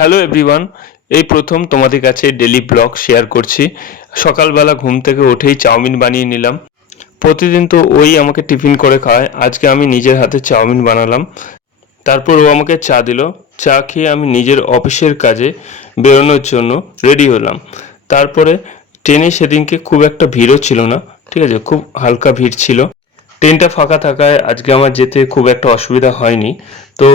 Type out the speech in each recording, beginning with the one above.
Hello everyone, এই প্রথম তোমাদের কাছে ডেলি ব্লগ শেয়ার করছি। সকালবেলা ঘুম থেকে উঠেই চাউমিন বানিয়ে নিলাম। প্রতিদিন তো ওই আমাকে টিফিন করে খাওয়ায়, আজকে আমি নিজের হাতে চাউমিন বানালাম। তারপর ও আমাকে চা দিল। চা খেয়ে আমি নিজের অফিসের কাজে বেরোনোর জন্য রেডি হলাম। তারপরে ট্রেনে সেদিনকে খুব একটা ভিড়ও ছিল না, ঠিক আছে, খুব হালকা ভিড় ছিল। ট্রেনটা ফাঁকা থাকায় আজকে আমার যেতে খুব একটা অসুবিধা হয়নি। তো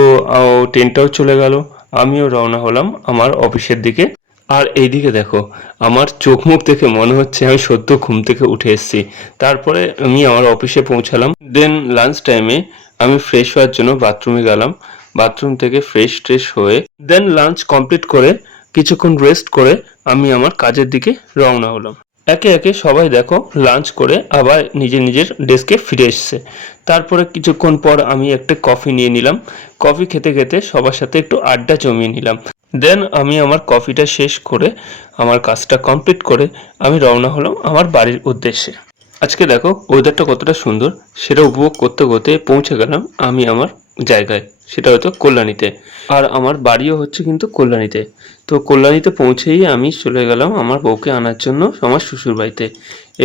ট্রেনটাও চলে গেল, আমিও রওনা হলাম আমার অফিসের দিকে। আর এইদিকে দেখো, আমার চোখ মুখ দেখে মনে হচ্ছে আমি সদ্য ঘুম থেকে উঠে এসেছি। তারপরে আমি আমার অফিসে পৌঁছালাম। দেন লাঞ্চ টাইমে আমি ফ্রেশ হওয়ার জন্য বাথরুমে গেলাম। বাথরুম থেকে ফ্রেশ হয়ে দেন লাঞ্চ কমপ্লিট করে কিছুক্ষণ রেস্ট করে আমি আমার কাজের দিকে রওনা হলাম। একে একে সবাই দেখো লাঞ্চ করে আবার নিজের নিজের ডেস্কে ফিরে এসছে। তারপরে কিছুক্ষণ পর আমি একটা কফি নিয়ে নিলাম। কফি খেতে খেতে সবার সাথে একটু আড্ডা জমিয়ে নিলাম। দেন আমি আমার কফিটা শেষ করে আমার কাজটা কমপ্লিট করে আমি রওনা হলাম আমার বাড়ির উদ্দেশ্যে। আজকে দেখো ওয়েদারটা কতটা সুন্দর, সেটা উপভোগ করতে করতে পৌঁছে গেলাম আমি আমার জায়গায়। সেটা হয়তো কল্যাণীতে। আর আমার বাড়িও হচ্ছে কিন্তু কল্যাণীতে। তো কল্যাণীতে পৌঁছেই আমি চলে গেলাম আমার বউকে আনার জন্য আমার শ্বশুরবাড়িতে।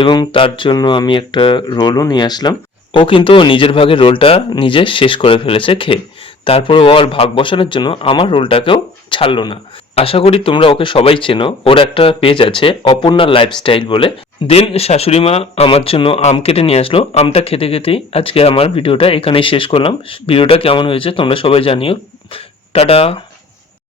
এবং তার জন্য আমি একটা রোলও নিয়ে আসলাম। ও কিন্তু নিজের ভাগের রোলটা নিজে শেষ করে ফেলেছে খেয়ে। তারপরে ও আর ভাগ বসানোর জন্য আমার রোলটাকেও ছাড়লো না। আশা করি তোমরা ওকে সবাই চেনো। ওর একটা পেজ আছে অপর্ণা লাইফস্টাইল বলে। দেন শাশুড়ি মা আমার জন্য আম কেটে নিয়ে আসলো। আমটা খেতে খেতেই আজকে আমার ভিডিওটা এখানেই শেষ করলাম। ভিডিওটা কেমন হয়েছে তোমরা সবাই জানিও। টাটা।